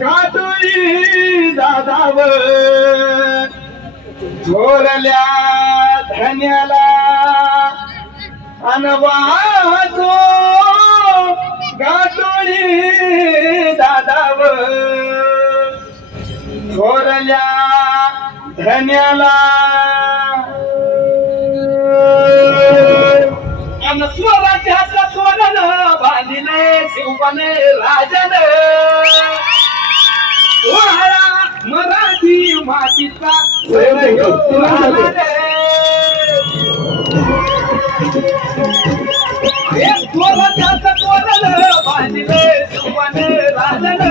घाटोळी दादावर थोरल्या धन्याला अनवाजो घाटोळी दादावर थोरल्या धन्याला अन स्वराच्या सोनं बांधिले शिवने राजन मराठी मातीचा बांधिले शिवने राजन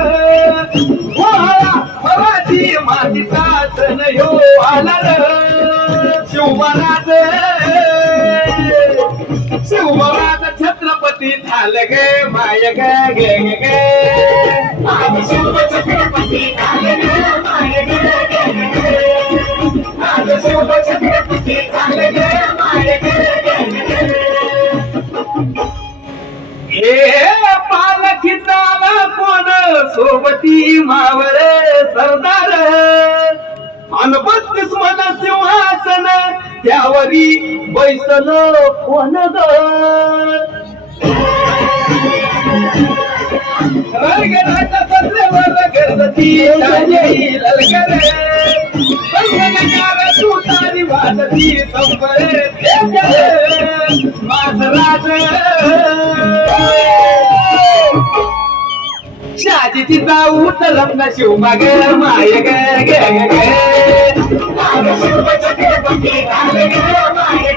मराठी मातीचा सण ह्यो आला शिवराज शिवराज छत्रपती झालं गे माय गे गे गे शिव छत्रपती झालं गे माय गे गे शिव छत्रपती झालं गे माय गे हे पालखीचा कोण सोबती मावर सरदार अन 32 मन सिंहासन त्यावरी बैसल कोण रंगराच्या पत्र्यावर गर्दी ललकर संगणकार तुतारी वाजती संपरे माझराज शाजीची जाऊ तलम न शिव माग माय ग ग ग शिव छत्रपती झालं ग माय ग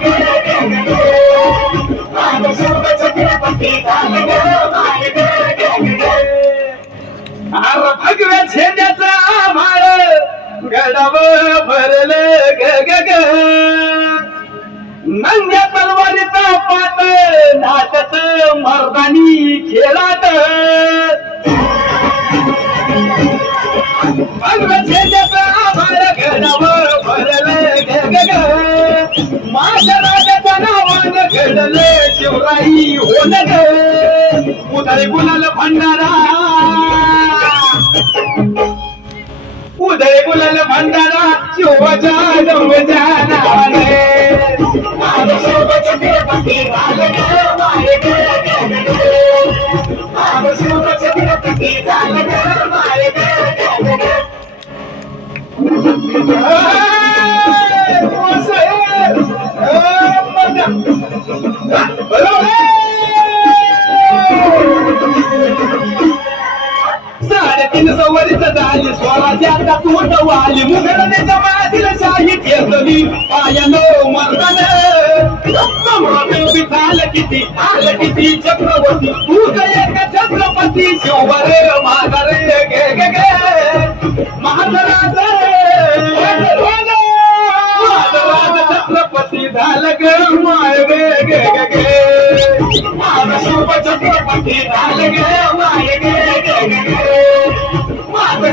ग शिव छत्रपती झालं ग माय ग ग अरे भगव्या झेंड्याचा आभाळ गडाव भरलं ग ग ग नंग्या तलवारीचा पात नाचत मर्दानी खेळात भगव्या झेंड्याचा आभाळ गडाव भरलं ग ग ग माझ्या राजाच्या नावानं घडलं शिवराई होन ग उदय गुलाल भंडारा उदय गुलाल भंडारा शिवच्या डोंगच्या नावाने शिव छत्रपती झालं ग माय ग शिव छत्रपती झालं ग माय ग साडेतीन सवारीच झाली स्वराज्याचा तोंड वाली मुघलाच्या मातील शाही केसली पायानो मर्दान सम्राट झालं किती आलं किती चक्रवर्ती तू एक छत्रपती शिववर माझा रे गे गे गे महाराज छत्रपती झालं ग माय गे गे गे गे शिव छत्रपती झालं ग माय गे गे गे गे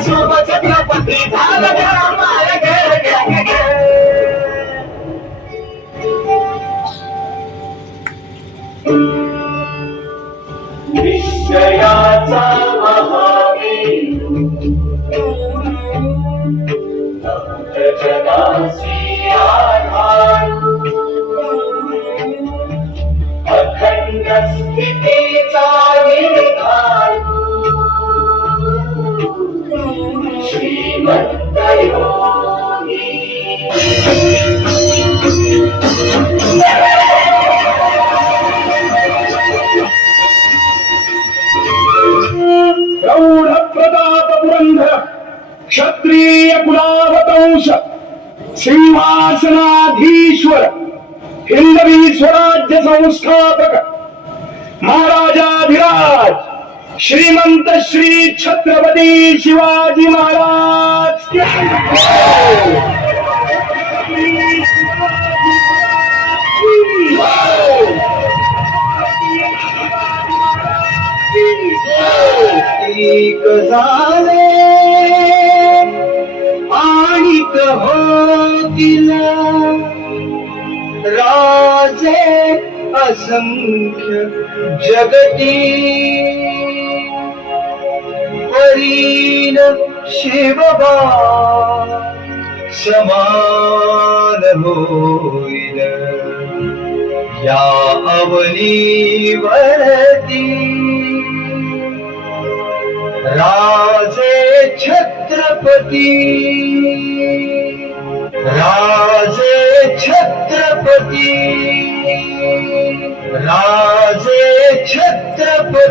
शिव छत्रपती झालं ग माय गे गे गे निश्चयाचा महावीर जगासी आधार अखंड स्थितीचा निर्धार श्रीमंत योगी प्रौढ प्रताप पुरंदर क्षत्रिय कुलावतंश सिंहासनाधीश्वर हिंदवी स्वराज्य संस्थापक महाराजाधिराज श्रीमंत श्री छत्रपती शिवाजी महाराज एक झाले आणिक होतील राजे असंख्य जगती परी होईल शिवबा समान होईल या अवनीवरती राजे छत्रपती राजे छत्रपती राजे छत्रपती